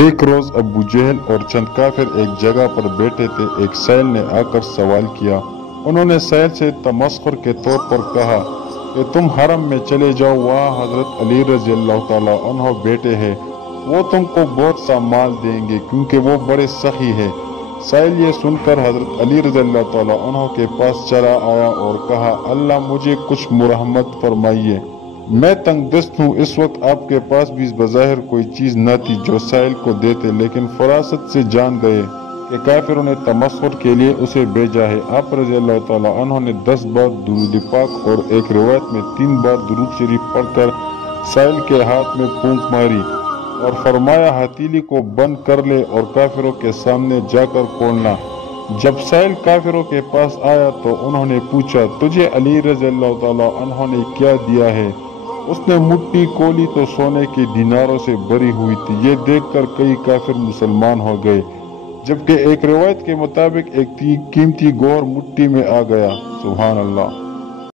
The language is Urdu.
ایک روز ابو جہل اور چند کافر ایک جگہ پر بیٹھے تھے۔ ایک سائل نے آ کر سوال کیا۔ انہوں نے سائل سے تمسخر کے طور پر کہا کہ تم حرم میں چلے جاؤ، وہاں حضرت علی رضی اللہ تعالیٰ عنہ بیٹھے ہیں، وہ تم کو بہت سا مال دیں گے کیونکہ وہ بڑے سخی ہیں۔ سائل یہ سن کر حضرت علی رضی اللہ تعالیٰ عنہ کے پاس چلا آیا اور کہا، اللہ مجھے کچھ مرحمت فرمائیے، میں تنگ دست ہوں۔ اس وقت آپ کے پاس بھی بظاہر کوئی چیز نہ تھی جو سائل کو دیتے، لیکن فراست سے جان گئے کہ کافروں نے تمسخر کے لیے اسے بھیجا ہے۔ آپ رضی اللہ تعالیٰ عنہ نے 10 بار درود پاک اور ایک روایت میں 3 بار درود شریف پڑھ کر سائل کے ہاتھ میں پھونک ماری اور فرمایا، ہتھیلی کو بند کر لے اور کافروں کے سامنے جا کر کھولنا۔ جب سائل کافروں کے پاس آیا تو انہوں نے پوچھا، تجھے علی رضی اللہ تعالیٰ عنہ نے کیا دیا ہے؟ اس نے مٹھی کھولی تو سونے کے دیناروں سے بھری ہوئی تھی۔ یہ دیکھ کر کئی کافر مسلمان ہو گئے، جبکہ ایک روایت کے مطابق ایک قیمتی گوہر مٹھی میں آ گیا۔ سبحان اللہ۔